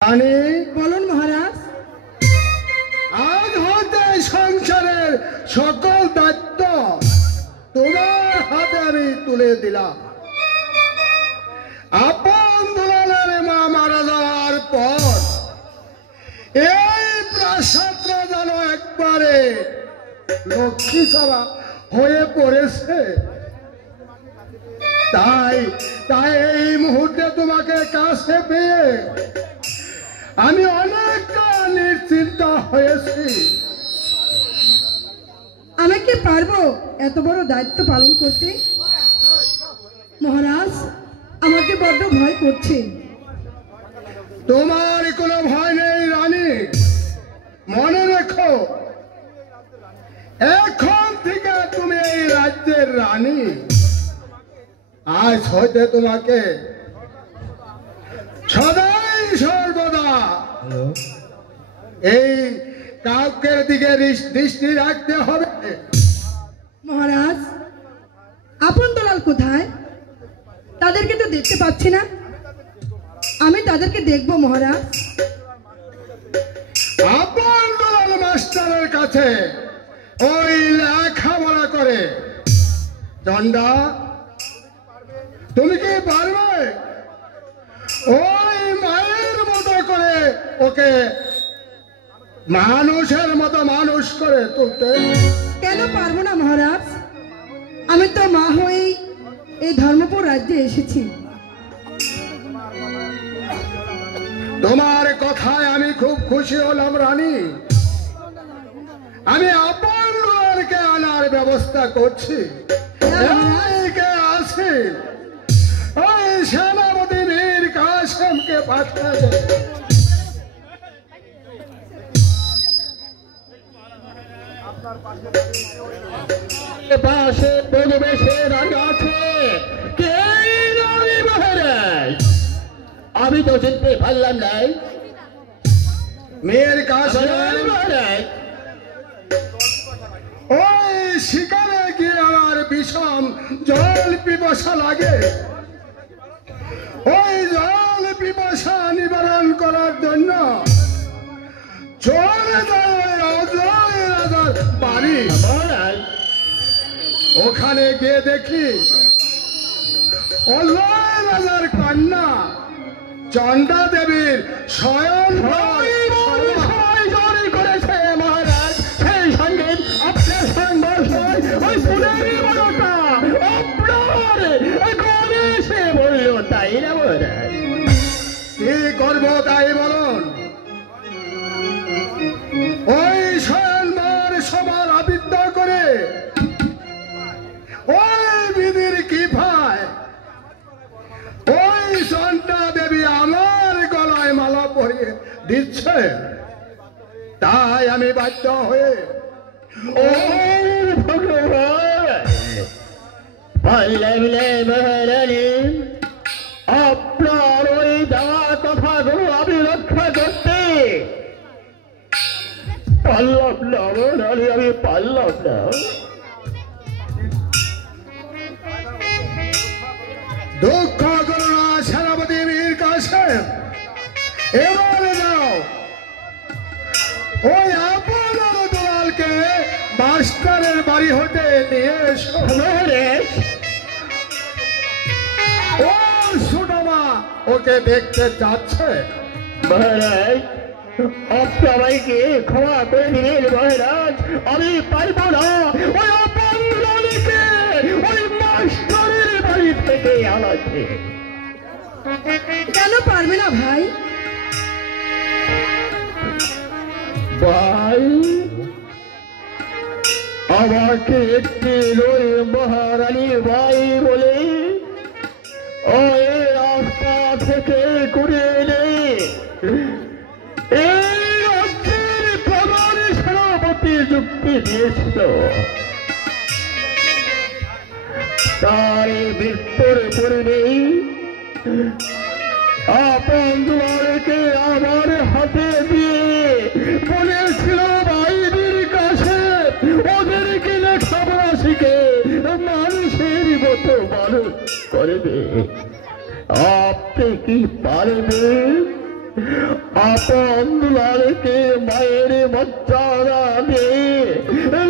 রানী বলুন মহারাজ। আজ হতে সংসারের সকল দায়িত্ব তোমার হাতে আমি তুলে দিলাম। আপন দুলালের মা মারা যাওয়ার পর এই প্রাসাদটা যেন একবারে লক্ষ্মী ছাড়া হয়ে পড়েছে। তাই তাই এই মুহূর্তে তোমাকে কাছে পেয়ে আমি অনেকটা নিশ্চিন্ত হয়েছি। আমি কি পারবো এত বড় দায়িত্ব পালন করতে? মহারাজ, আমাকে বড্ড ভয় করছে। তোমার কোনো ভয় নেই রানী। মনে রেখো, এখন থেকে তুমি এই রাজ্যের রানী। আজ হইতে তোমাকে সদাই সর্বদা এই কাউকের দিকে দৃষ্টি রাখতে হবে। মহারাজ, আপন দলাল কোথায়? তাদেরকে তো দেখতে পাচ্ছি না। আমি তাদেরকে দেখবো মহারাজ। আপন দলাল মাস্টারের কাছে ওই লেখাপড়া করে। চন্ডা, তুমি কি পারবে ওই মায়ের মতো করে ওকে মানুষের মতো মানুষ করে তুলতে? কেন পারবো না মহারাজ? আমি তো মা হয়েই এই ধর্মপুর রাজ্যে এসেছি। তোমার কথায় আমি খুব খুশি হলাম রানী। আমি আপন দলালকে আনার ব্যবস্থা করছি। এদিকে আছে ওই সেনাপতি মীর কাসেমকে পাঠাবে। পাশে পরিবেশে রাজা আছে কে? রানী মহারাজ, আমি তো চিনতে পারলাম নাই। মীর কাসেম রানী মহারাজ, ওই শিকারে গিয়ে আমার বিষম জল পিপাসা লাগে। ওই জল পিপাসা নিবারণ করার জন্য চলে যায় অজয় রাজার বাড়ি। মহারাজ, ওখানে গিয়ে দেখি অজয় রাজার কন্যা চন্ডা দেবীর শয়ন জয় করেছে মহারাজ। সেই সঙ্গে আপনার সংবাদ ওই পুনেরি বড়টা আপনার ঘরে এসে বলল, তাই না মহারাজ? কি করবো তাই বলুন। ওই শয়নবার সবার আবিদ্যা করে ওই বিধির কি ভাই ওই চন্ডা দেবী আমার গলায় মালা পরিয়ে দিচ্ছে। তাই আমি বাধ্য হয়ে ও ভগবান, পাল্লামিলে মহারানী, আপনার ওই দেওয়া কথাগুলো আমি রক্ষা করতে পারলাম না মহারানী, আমি পারলাম না। দুঃখ করো না সেনাপতি মীর কাসেম। এবারে যাও ওই আপনার দলালকে মাস্টারের বাড়ি হতে নিয়ে এসো। মহারাজ, ও সুডমা ওকে দেখতে যাচ্ছে। মহারাজ, আপনি আমাকে ক্ষমা করে দিলেন মহারাজ। আমি পারবো না ওই অপরাধীকে ওই মাস্টারের বাড়ি থেকে আনাতে। কেন পারবে না ভাই? ভাই, আমাকে একটি ওই মহারানী ভাই বলে ওই রাস্তা থেকে ঘুরিয়ে এনে এই রাজ্যের প্রধান সেনাপতি যুক্তি দিয়েছিল। তার মৃত্যুর পূর্বেই আপন দুলালকে আমার হাতে দিয়ে বলেছিল বাইরের কাছে ওদেরকে লেখাপড়া শিখে মানুষের মতো মানুষ করবে। আপনি কি পারবেন আপন দুলালকে মায়ের মর্যাদা দিয়ে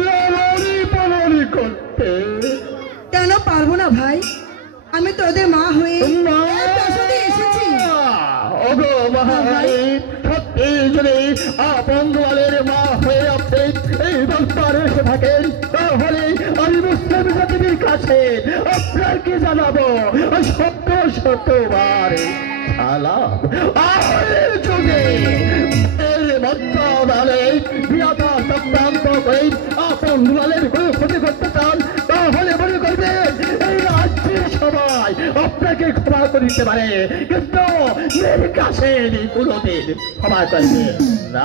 লালনি পালনি করতে। কেন পারবো না ভাই? আমি তোদের মা হয়ে এই প্রাসাদে এসেছি। ওগো মহারানী, সত্যি যদি আপন দুলালের মা হয়ে আপনি এই দরবারে এসে থাকেন, তাহলে আমি মুসলিম জাতির কাছে আপনার কি জানাবো? সত্য সত্যবার সালাম। আগের যুগে এর মর্যাদালে বিয়াটা সপ্তান্ত করে আপন দুলালের কোনো ক্ষতি করতে চান, তাহলে মনে করবেন এই রাজ্যের সবাই আপনাকে ক্ষমা করিতে পারে, কিন্তু এর কাছে কোনোদিন ক্ষমা করবে না।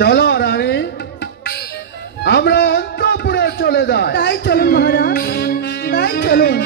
চলো রানী, আমরা অন্তঃপুরে চলে যাই। তাই চলুন মহারাজ, তাই চলুন।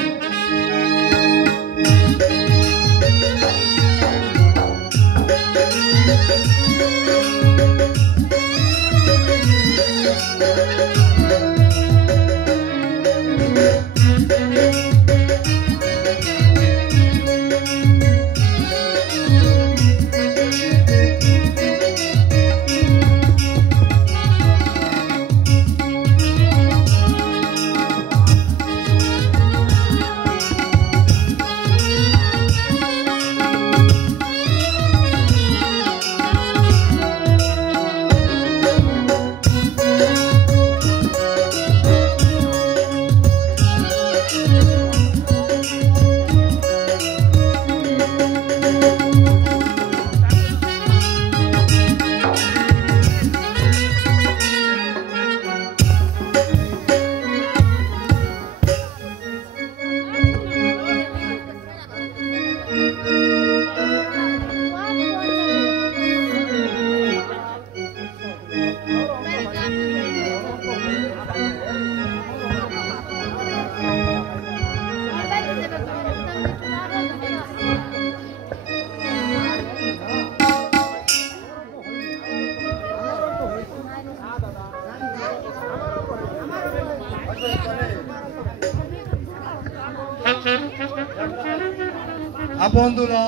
বন্ধুরা,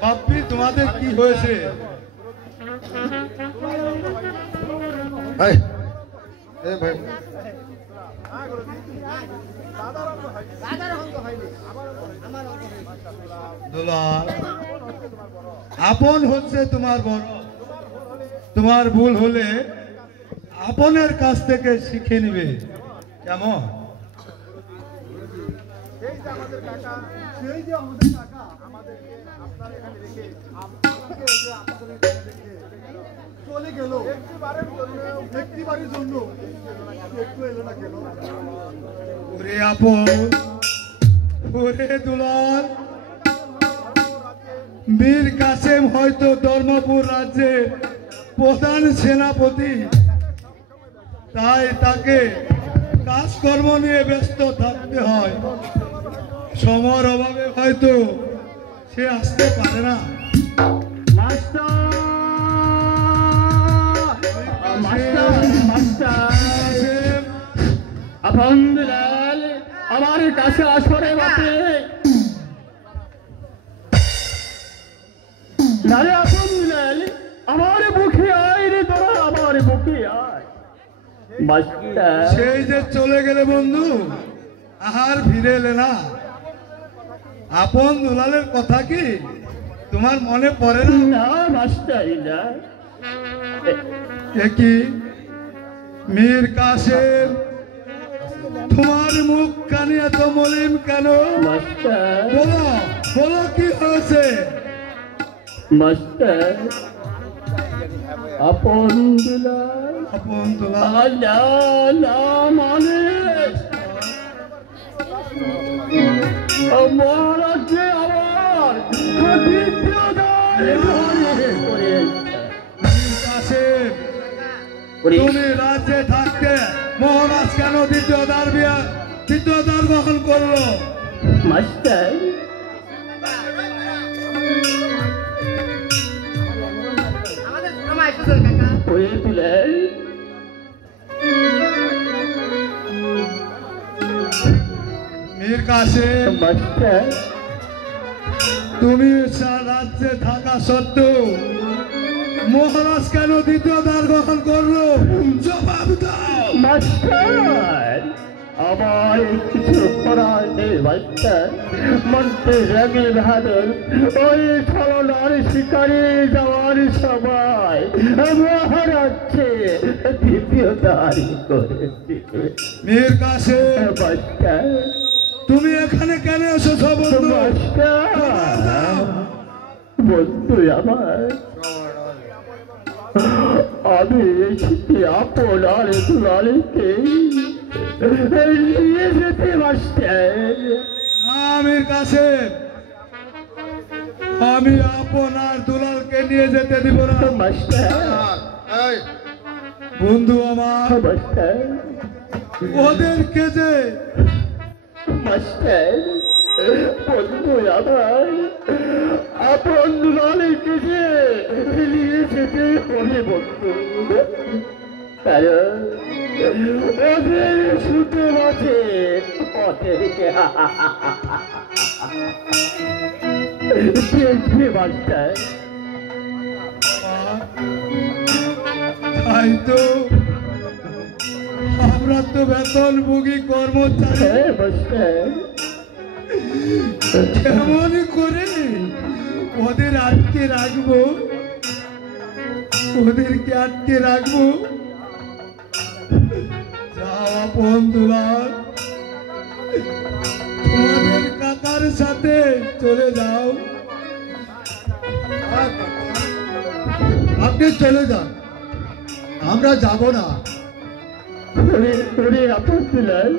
বাপ্পি তোমাদের কি হয়েছে? দুলাল, আপন হচ্ছে তোমার বড়। তোমার ভুল হলে আপনের কাছ থেকে শিখে নিবে, কেমন? চলে গেল একটিবারের জন্য, একটু এলো না কেন? ওরে আপন, ওরে দুলাল, মীর কাসেম হয়তো ধর্মপুর রাজ্যের প্রধান সেনাপতি, তাই তাকে কাজকর্ম নিয়ে ব্যস্ত থাকতে হয়। সময়ের অভাবে হয়তো সে আসতে পারে না। আপন দুলাল আমার কাছে আসরে বাপে, নারে আপন দুলাল আমার মুখে আয় রে, তোরা আমার মুখে আয়। সেই যে চলে গেলে বন্ধু, আর ফিরে এলে না। আপন দুলালের কথা কি তোমার মনে পড়ে না? না মাস্টার না। কি মীর কাসেম, তোমার মুখ কানে এত মলিন কেন? মাস্টার বলো বলো, কি হয়েছে? মাস্টার আপন দুলাল, আপন দুলাল না না মানে মহারাজ্যে আমার দ্বিতীয় দায় করে মীর কাসেম, তুমি রাজ্যে থাকতে মহারাজ কেন দ্বিতীয় দ্বার বহন করলো? মাস্টার হয়ে তুলেন মীর কাসেম, মাস্টার তুমি সত্ত্বেও মহারাজ কেন দ্বিতীয় দ্বার গ্রহণ করলো? জবাব দাও। মাস্টার, আমার কিছু করার নেই মাস্টার। মন্ত্রী রাগি বাহাদুর ওই ছলনার শিকারে যাওয়ার সময় মহারাজকে দ্বিতীয় দাঁড়ি করেছে। মীর কাসেম, মাস্টার, তুমি এখানে কেন এসেছো বন্ধু? মাস্টার, বন্ধু আমার, আমি এসেছি আপনার দুলালকে নিয়ে যেতে মাস্টার। না মীর কাসেম, আমি আপনার দুলালকে নিয়ে যেতে দিব না। মাস্টার, বন্ধু আমার, মাস্টার, ওদেরকে যে মাস্টার, বন্ধু আমার, আপন দুলালকে যে নিয়ে যেতে হবে বন্ধু। কারণ ওদের ছুটে আছে ওদেরকে দেখবে মাস্টার। তাই তো আমরা তো বেতনভোগী কর্মচারী, হ্যাঁ মাস্টার, কেমন করে ওদের আটকে রাখবো? ওদেরকে আটকে রাখবো? যাও আপন দুলাল, তোমাদের কাকার সাথে চলে যাও। আপনি চলে যান, আমরা যাব না। ওরে আপন দুলাল,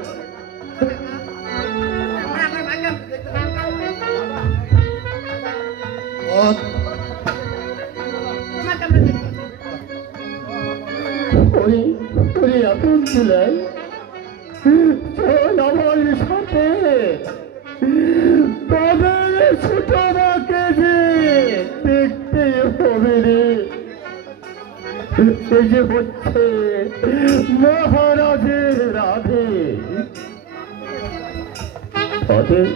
ওরে আপন দুলাল, চল আমার সাথে। তবে ছোট মাকে যে দেখতে হবে রে। এই যে হচ্ছে মহারাজের রাধে, তাদের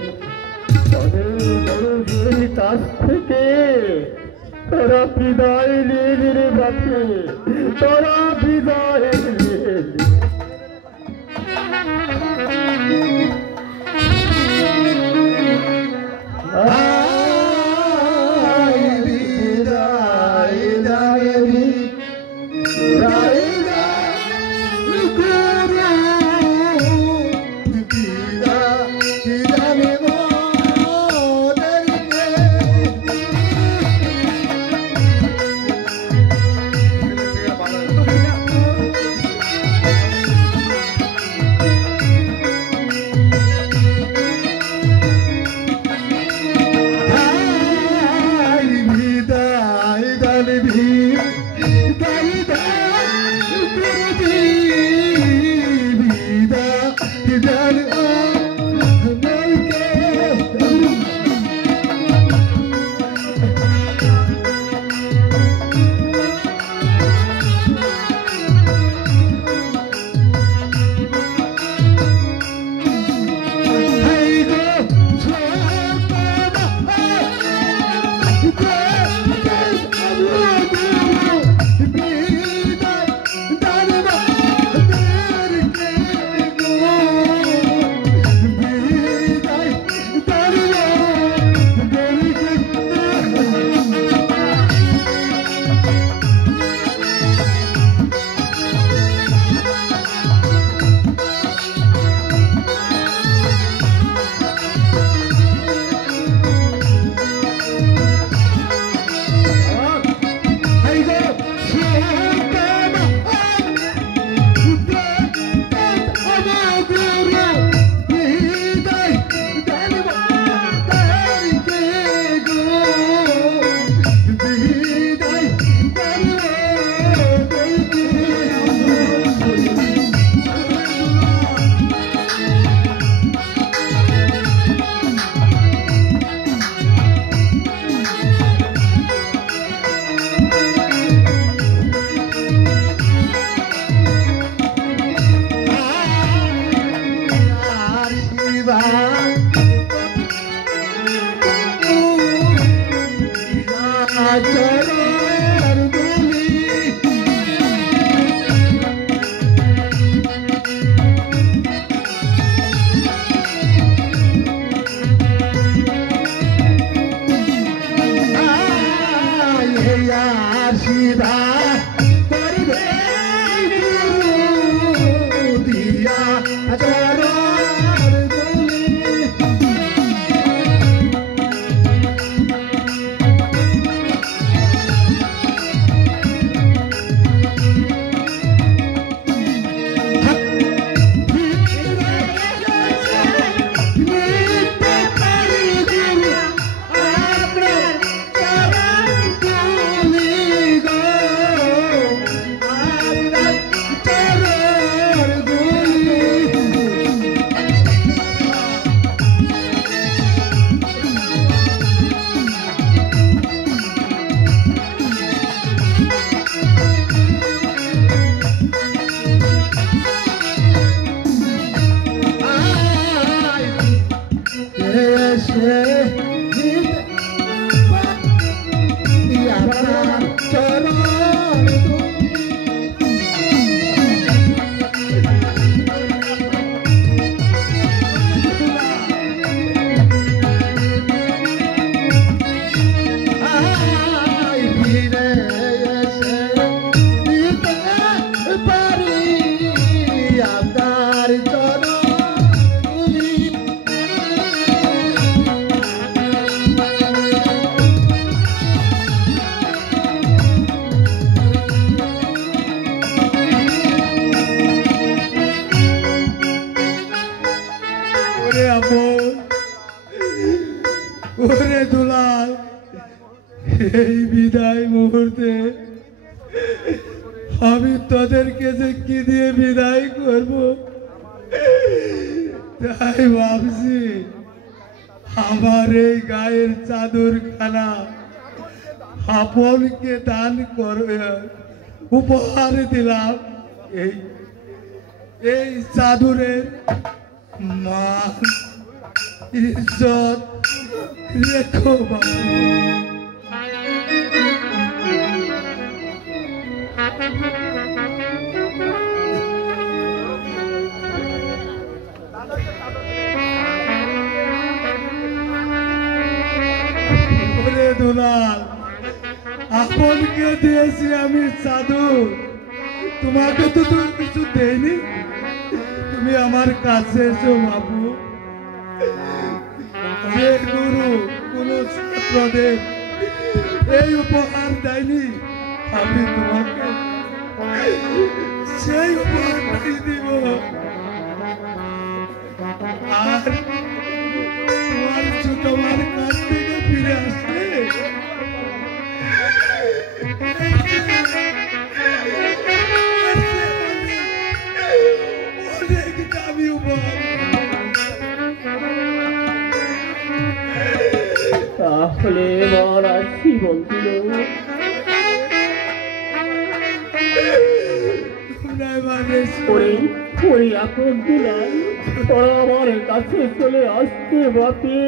বড়দের কাছ থেকে তারা বিদায় নিয়ে রে বাপে, তারা বিদায় নিয়ে। চরণ দুলি সিধা করবে দিয়া চরণ দুলি ওরে আপন, ওরে দুলাল, এই বিদায় মুহূর্তে আমি তোদেরকে যে কি দিয়ে বিদায় করব তাই ভাবছি। আমার এই গায়ের চাদর খানা আপনকে দান করবে উপহার দিলাম। এই এই চাদরের মান ইজ্জত রেখো বাবু। ওরে দুলাল, আপনকে দিয়েছি আমি চাদর, তোমাকে তো তুমি কিছু দেয়নি। তুমি আমার কাছে এসো বাবু। যে গুরু কোন ছাত্রদের এই উপহার দেয়নি, আমি তোমাকে সেই উপহারটাই দিব। আর তোমার কাছ থেকে ফিরে আসলে অনেক দামি উপহার। তাহলে মহারাজ কি বলছিল? ওরে আপন দিলাম, ওরা আমার কাছে চলে আসতে বাপে।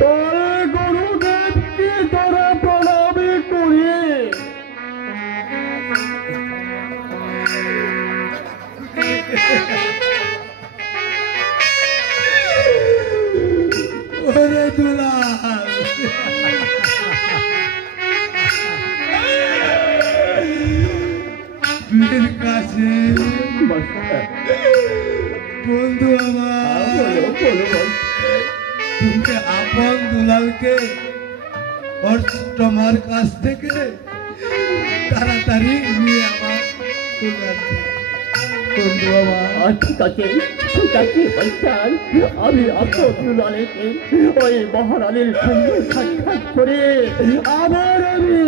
তোরা গুরুদেবকে তোরা প্রণামী করে ওরে দুলাল, বীর কাছে বন্ধু আমার, তুমি আপন দুলালকে ওর তোমার কাছ থেকে তাড়াতাড়ি নিয়ে আমার চলে আসবে বন্ধু আমার। ঠিক আছে, ঠিক আছে ভাইজান, আমি আপন দুলালকে ওই মহারানীর সঙ্গে সাক্ষাৎ করে আবার আমি